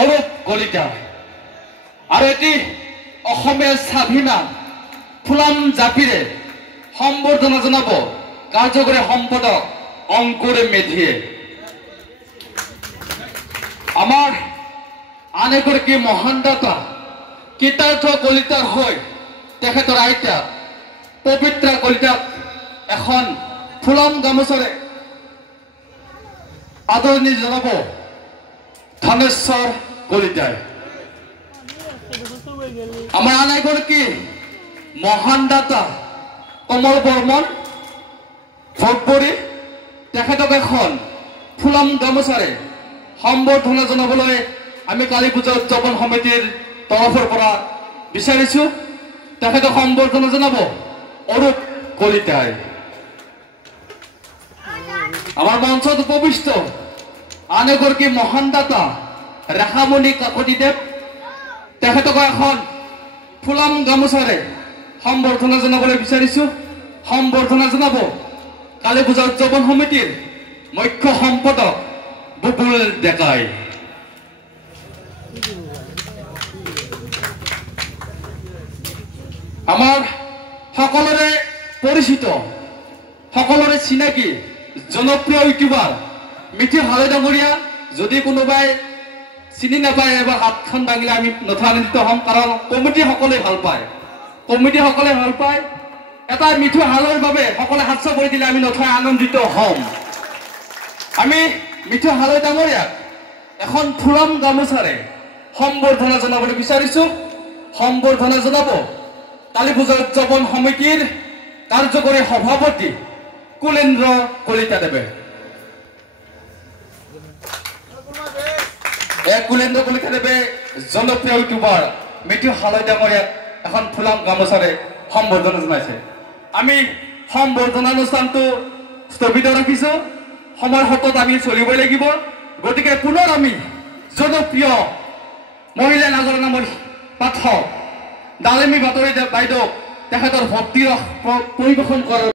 অৰূপ কলিতা আৰু এটি অসমীয়া স্বাভিমান ফুলাম জাপিৰে সম্বৰ্ধনা জনাব কাৰ্যকৰী সম্পাদক অংকুৰ মেধিয়ে। আমাৰ আন এগৰাকী মহান দাতা কীৰ্তাৰ্থ কলিতাৰ হৈ তেখেতৰ আইতা পবিত্ৰা কলিতাক এখন ফুলাম গামোচাৰে আদৰণি জনাব ধনেশ্বৰ কলিতাই। আমাৰ আন এগৰাকী মহান দাতা কমল বৰ্মন ভোগবৰী তেখেতক এখন ফুলাম গামোচাৰে সম্বৰ্ধনা জনাবলৈ আমি কালী পূজা উদযাপন সমিতিৰ তৰফৰ পৰা বিচাৰিছো। তেখেতক সম্বৰ্ধনা জনাব অৰূপ কলিতাই। আমাৰ মঞ্চত উপবিষ্ট আন এগৰাকী মহান দাতা ৰেখামণি কাকতিদেৱ তেখেতক এখন ফুলাম গামোচাৰে সম্বৰ্ধনা জনাবলৈ বিচাৰিছো। সম্বৰ্ধনা জনাব কালী পূজা উদযাপন সমিতিৰ মুখ্য সম্পাদক বুবুল ডেকাই। আমাৰ সকলোৰে পৰিচিত সকলোৰে চিনাকি জনপ্ৰিয় ইউটিউবাৰ মিঠু হালৈ ডাঙৰীয়া যদি কোনোবাই চিনি নাপায় এবাৰ হাতখন দাঙিলে আমি নথিন্বিত হ'ম, কাৰণ কমিটি সকলোৱে ভাল পায়। এটা মিঠু হালৈৰ বাবে সকলোৱে হাতছ কৰি দিলে আমি নথৈ আনন্দিত হ'ম। আমি মিঠু হালৈ ডাঙৰীয়াক এখন ফুলাম গামোচাৰে সম্বৰ্ধনা জনাবলৈ বিচাৰিছো। সম্বৰ্ধনা জনাব কালী পূজা উদযাপন সমিতিৰ কাৰ্যকৰী সভাপতি কুলেন্দ্ৰ কলিতাদেৱে। কুলেন্দ্ৰ কলিতাদেৱে জনপ্ৰিয় ইউটিউবাৰ মিঠু হালৈ ডাঙৰীয়াক এখন ফুলাম গামোচাৰে সম্বৰ্ধনা জনাইছে। আমি সম্বৰ্ধনা অনুষ্ঠানটো স্থগিত ৰাখিছো। সময়ৰ হাতত আমি চলিবই লাগিব। গতিকে পুনৰ আমি জনপ্ৰিয় মহিলা নাগৰিক পাঠক ডালিমী বাতৰি বাইদেউ তেখেতৰ ভক্তি পৰিৱেশন কৰাৰ